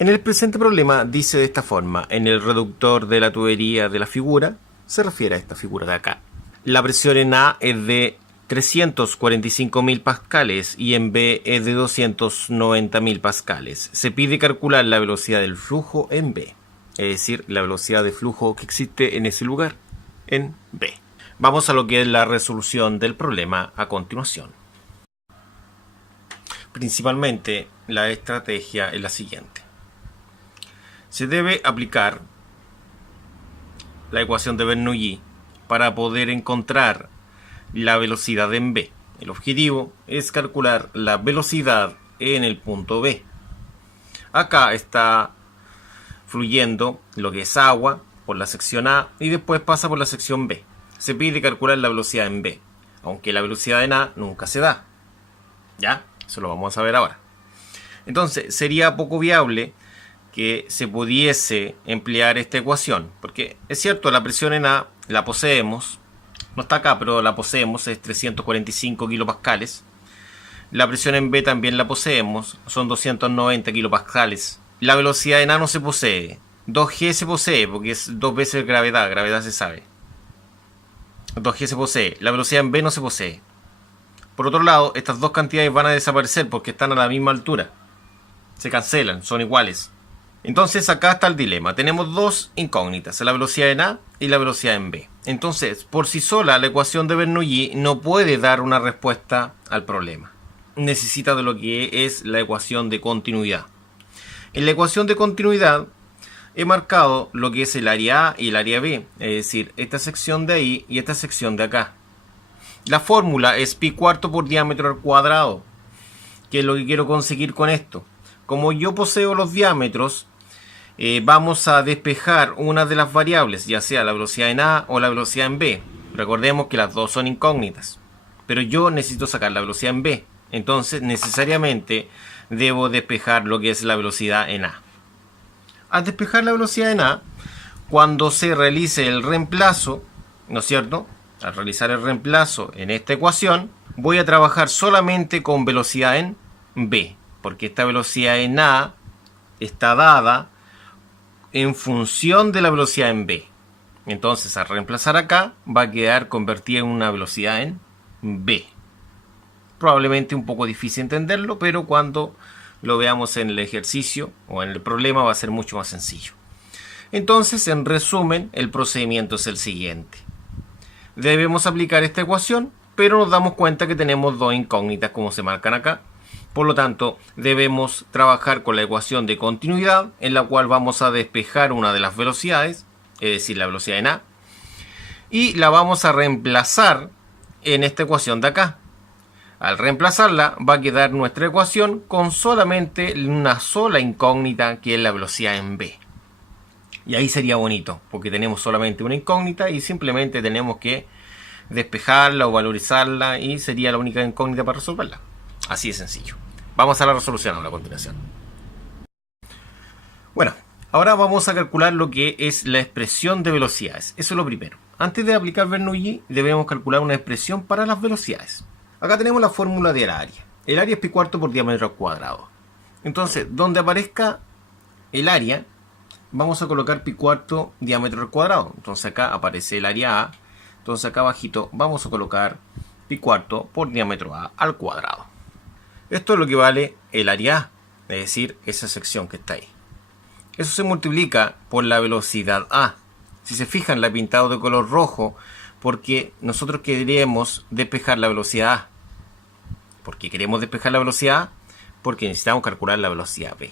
En el presente problema dice de esta forma: en el reductor de la tubería de la figura, se refiere a esta figura de acá, la presión en A es de 345.000 pascales y en B es de 290.000 pascales. Se pide calcular la velocidad del flujo en B, es decir, la velocidad de flujo que existe en ese lugar en B. Vamos a lo que es la resolución del problema a continuación. Principalmente, la estrategia es la siguiente. Se debe aplicar la ecuación de Bernoulli para poder encontrar la velocidad en B. El objetivo es calcular la velocidad en el punto B. Acá está fluyendo lo que es agua por la sección A y después pasa por la sección B. Se pide calcular la velocidad en B, aunque la velocidad en A nunca se da. ¿Ya? Eso lo vamos a ver ahora. Entonces, sería poco viable que se pudiese emplear esta ecuación, porque es cierto, la presión en A la poseemos, no está acá, pero la poseemos, es 345 kilopascales. La presión en B también la poseemos, son 290 kilopascales. La velocidad en A no se posee, 2G se posee, porque es 2 veces gravedad, gravedad se sabe. 2G se posee, la velocidad en B no se posee. Por otro lado, estas dos cantidades van a desaparecer porque están a la misma altura. Se cancelan, son iguales. Entonces acá está el dilema. Tenemos dos incógnitas, la velocidad en A y la velocidad en B. Entonces, por sí sola, la ecuación de Bernoulli no puede dar una respuesta al problema. Necesita de lo que es la ecuación de continuidad. En la ecuación de continuidad he marcado lo que es el área A y el área B, es decir, esta sección de ahí y esta sección de acá. La fórmula es pi cuarto por diámetro al cuadrado. ¿Qué es lo que quiero conseguir con esto? Como yo poseo los diámetros, vamos a despejar una de las variables, ya sea la velocidad en A o la velocidad en B. Recordemos que las dos son incógnitas, pero yo necesito sacar la velocidad en B. Entonces, necesariamente debo despejar lo que es la velocidad en A. Al despejar la velocidad en A, cuando se realice el reemplazo, ¿no es cierto? Al realizar el reemplazo en esta ecuación, voy a trabajar solamente con velocidad en B, porque esta velocidad en A está dada en función de la velocidad en B. Entonces, al reemplazar acá, va a quedar convertida en una velocidad en B. Probablemente un poco difícil entenderlo, pero cuando lo veamos en el ejercicio o en el problema va a ser mucho más sencillo. Entonces, en resumen, el procedimiento es el siguiente. Debemos aplicar esta ecuación, pero nos damos cuenta que tenemos dos incógnitas como se marcan acá. Por lo tanto, debemos trabajar con la ecuación de continuidad, en la cual vamos a despejar una de las velocidades, es decir, la velocidad en A, y la vamos a reemplazar en esta ecuación de acá. Al reemplazarla, va a quedar nuestra ecuación con solamente una sola incógnita, que es la velocidad en B. Y ahí sería bonito, porque tenemos solamente una incógnita y simplemente tenemos que despejarla o valorizarla y sería la única incógnita para resolverla. Así de sencillo. Vamos a la resolución ahora a continuación. Bueno, ahora vamos a calcular lo que es la expresión de velocidades. Eso es lo primero. Antes de aplicar Bernoulli, debemos calcular una expresión para las velocidades. Acá tenemos la fórmula del área. El área es pi cuarto por diámetro al cuadrado. Entonces, donde aparezca el área, vamos a colocar pi cuarto diámetro al cuadrado. Entonces acá aparece el área A. Entonces acá abajito vamos a colocar pi cuarto por diámetro A al cuadrado. Esto es lo que vale el área A, es decir, esa sección que está ahí. Eso se multiplica por la velocidad A. Si se fijan, la he pintado de color rojo porque nosotros queremos despejar la velocidad A. ¿Por qué queremos despejar la velocidad A? Porque necesitamos calcular la velocidad B.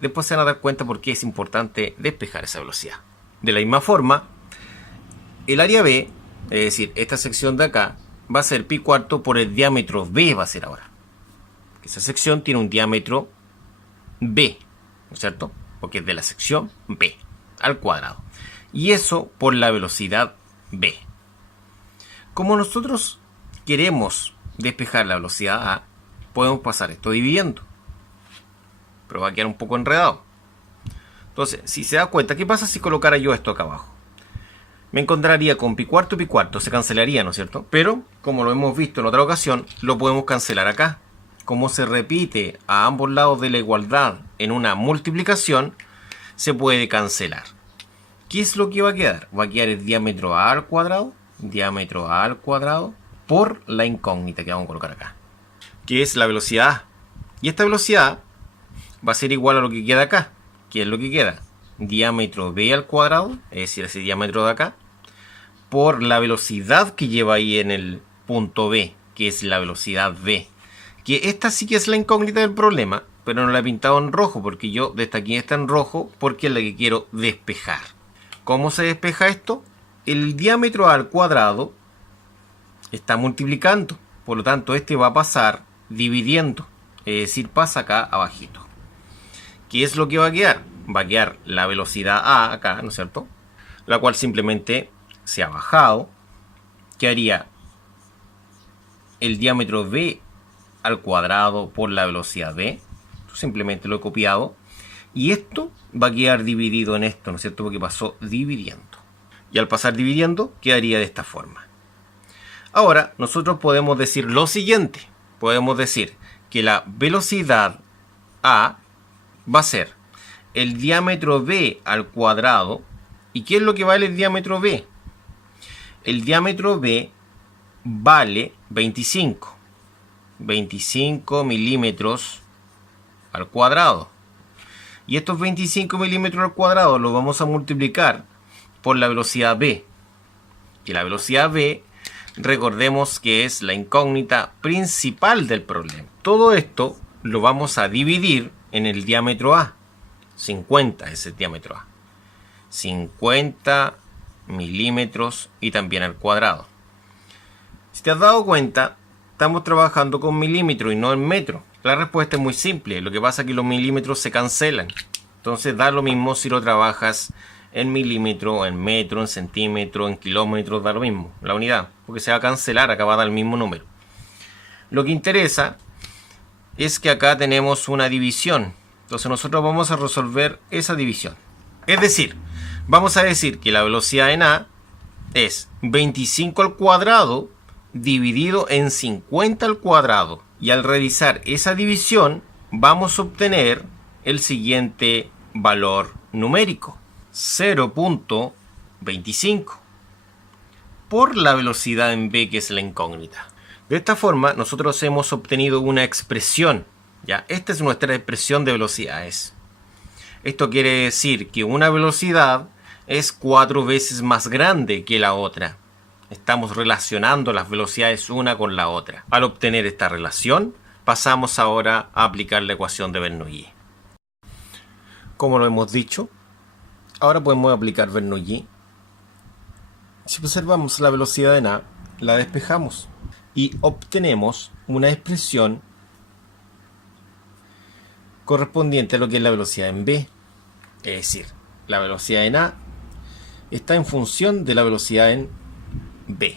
Después se van a dar cuenta por qué es importante despejar esa velocidad. De la misma forma, el área B, es decir, esta sección de acá, va a ser pi cuarto por el diámetro B, va a ser ahora. Esa sección tiene un diámetro B, ¿no es cierto? Porque es de la sección B al cuadrado. Y eso por la velocidad B. Como nosotros queremos despejar la velocidad A, podemos pasar esto dividiendo. Pero va a quedar un poco enredado. Entonces, si se da cuenta, ¿qué pasa si colocara yo esto acá abajo? Me encontraría con pi cuarto, se cancelaría, ¿no es cierto? Pero, como lo hemos visto en otra ocasión, lo podemos cancelar acá. como se repite a ambos lados de la igualdad en una multiplicación, se puede cancelar. ¿Qué es lo que va a quedar? Va a quedar el diámetro A al cuadrado, por la incógnita que vamos a colocar acá, que es la velocidad A. Y esta velocidad va a ser igual a lo que queda acá. ¿Qué es lo que queda? Diámetro B al cuadrado, es decir, ese diámetro de acá, por la velocidad que lleva ahí en el punto B, que es la velocidad V. Que esta sí que es la incógnita del problema, pero no la he pintado en rojo, porque yo destaqué esta en rojo porque es la que quiero despejar. ¿Cómo se despeja esto? El diámetro al cuadrado está multiplicando, por lo tanto este va a pasar dividiendo, es decir, pasa acá abajito. ¿Qué es lo que va a quedar? Va a quedar la velocidad A acá, ¿no es cierto? La cual simplemente se ha bajado. Quedaría el diámetro B al cuadrado por la velocidad V. Simplemente lo he copiado. Y esto va a quedar dividido en esto, ¿no es cierto? Porque pasó dividiendo. Y al pasar dividiendo, quedaría de esta forma. Ahora, nosotros podemos decir lo siguiente. Podemos decir que la velocidad A va a ser el diámetro B al cuadrado. ¿Y qué es lo que vale el diámetro B? El diámetro B vale 25 milímetros al cuadrado. Y estos 25 milímetros al cuadrado los vamos a multiplicar por la velocidad B. Que la velocidad B, recordemos que es la incógnita principal del problema. Todo esto lo vamos a dividir en el diámetro A. 50 es el diámetro A. 50 milímetros y también al cuadrado. Si te has dado cuenta, estamos trabajando con milímetros y no en metros. La respuesta es muy simple. Lo que pasa es que los milímetros se cancelan. Entonces da lo mismo si lo trabajas en milímetro, en metro, en centímetro, en kilómetros, da lo mismo. La unidad, porque se va a cancelar, acá va a dar el mismo número. Lo que interesa es que acá tenemos una división. Entonces nosotros vamos a resolver esa división. Es decir, vamos a decir que la velocidad en A es 25 al cuadrado dividido en 50 al cuadrado. Y al realizar esa división vamos a obtener el siguiente valor numérico. 0.25 por la velocidad en B, que es la incógnita. De esta forma nosotros hemos obtenido una expresión. ¿Ya? Esta es nuestra expresión de velocidades. Esto quiere decir que una velocidad es 4 veces más grande que la otra. Estamos relacionando las velocidades una con la otra. Al obtener esta relación, pasamos ahora a aplicar la ecuación de Bernoulli. Como lo hemos dicho, ahora podemos aplicar Bernoulli. Si observamos la velocidad en A, la despejamos y obtenemos una expresión correspondiente a lo que es la velocidad en B. Es decir, la velocidad en A está en función de la velocidad en B.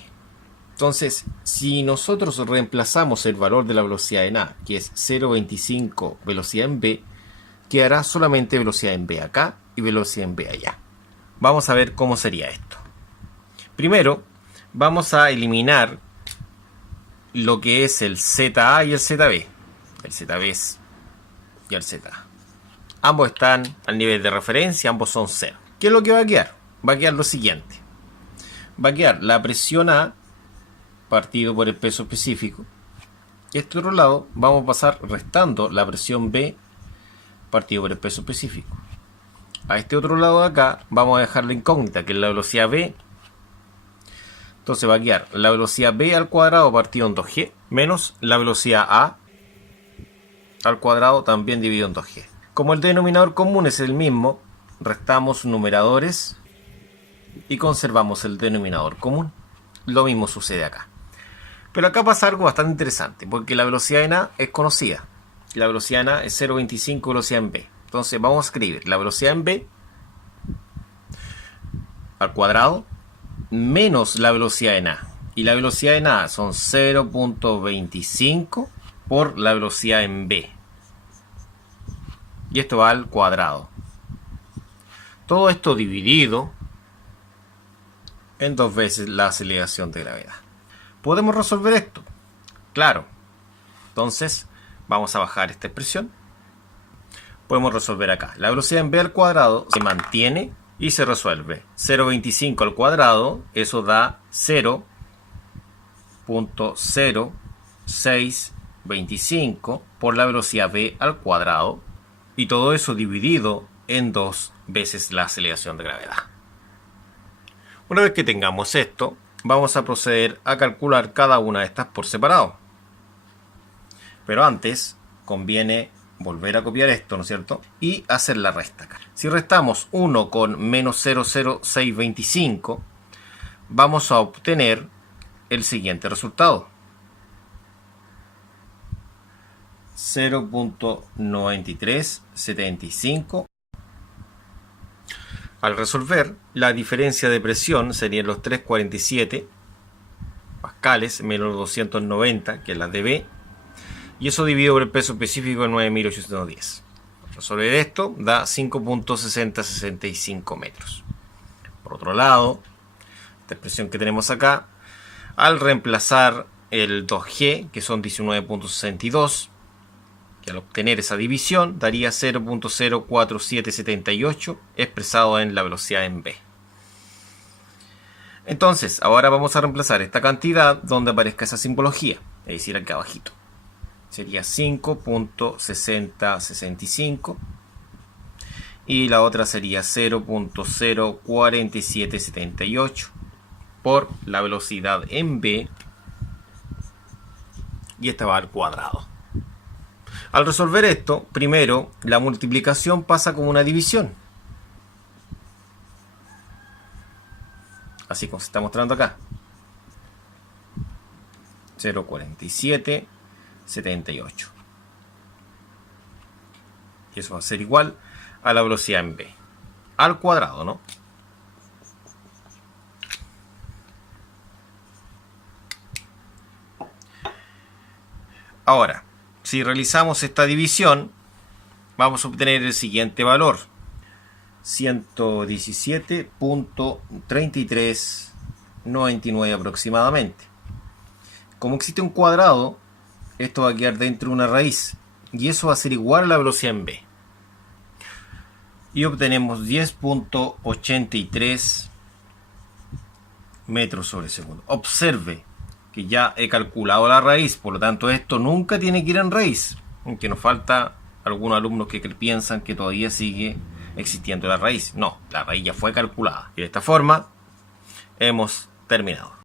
Entonces, si nosotros reemplazamos el valor de la velocidad en A, que es 0.25 velocidad en B, quedará solamente velocidad en B acá y velocidad en B allá. Vamos a ver cómo sería esto. Primero, vamos a eliminar lo que es el ZA y el ZB. El ZB y el ZA. Ambos están al nivel de referencia, ambos son 0. ¿Qué es lo que va a quedar? Va a quedar lo siguiente. Va a quedar la presión A partido por el peso específico. Y este otro lado vamos a pasar restando la presión B partido por el peso específico. A este otro lado de acá vamos a dejar la incógnita, que es la velocidad B. Entonces va a quedar la velocidad B al cuadrado partido en 2G menos la velocidad A al cuadrado también dividido en 2G. Como el denominador común es el mismo, restamos numeradores y conservamos el denominador común. Lo mismo sucede acá. Pero acá pasa algo bastante interesante, porque la velocidad en A es conocida. La velocidad en A es 0.25 velocidad en B. Entonces vamos a escribir la velocidad en B al cuadrado menos la velocidad en A. Y la velocidad en A son 0.25 por la velocidad en B. Y esto va al cuadrado. Todo esto dividido en 2 veces la aceleración de gravedad. ¿Podemos resolver esto? Claro. Entonces Vamos a bajar esta expresión. Podemos resolver acá. La velocidad en v al cuadrado se mantiene y se resuelve. 0,25 al cuadrado, eso da 0,0625 por la velocidad v al cuadrado. Y todo eso dividido en 2 veces la aceleración de gravedad. Una vez que tengamos esto, vamos a proceder a calcular cada una de estas por separado. Pero antes conviene volver a copiar esto, ¿no es cierto? Y hacer la resta acá. Si restamos 1 con menos 0,0625, vamos a obtener el siguiente resultado. 0,9375. Al resolver, la diferencia de presión serían los 347 pascales menos 290, que es la de B, y eso dividido por el peso específico de 9.810. Resolver esto da 5.6065 metros. Por otro lado, esta expresión que tenemos acá, al reemplazar el 2G, que son 19.62, que al obtener esa división daría 0.04778 expresado en la velocidad en v. Entonces, ahora vamos a reemplazar esta cantidad donde aparezca esa simbología, es decir, acá abajito. Sería 5.6065 y la otra sería 0.04778 por la velocidad en v, y esta va al cuadrado. Al resolver esto, primero la multiplicación pasa como una división, así como se está mostrando acá. 0,4778, y eso va a ser igual a la velocidad en v al cuadrado, ¿no? Ahora, si realizamos esta división, vamos a obtener el siguiente valor: 117.3399 aproximadamente. Como existe un cuadrado, esto va a quedar dentro de una raíz, y eso va a ser igual a la velocidad en v. Y obtenemos 10.83 metros sobre segundo. Observe que ya he calculado la raíz, por lo tanto esto nunca tiene que ir en raíz, aunque nos falta algunos alumnos que piensan que todavía sigue existiendo la raíz. No, la raíz ya fue calculada. Y de esta forma hemos terminado.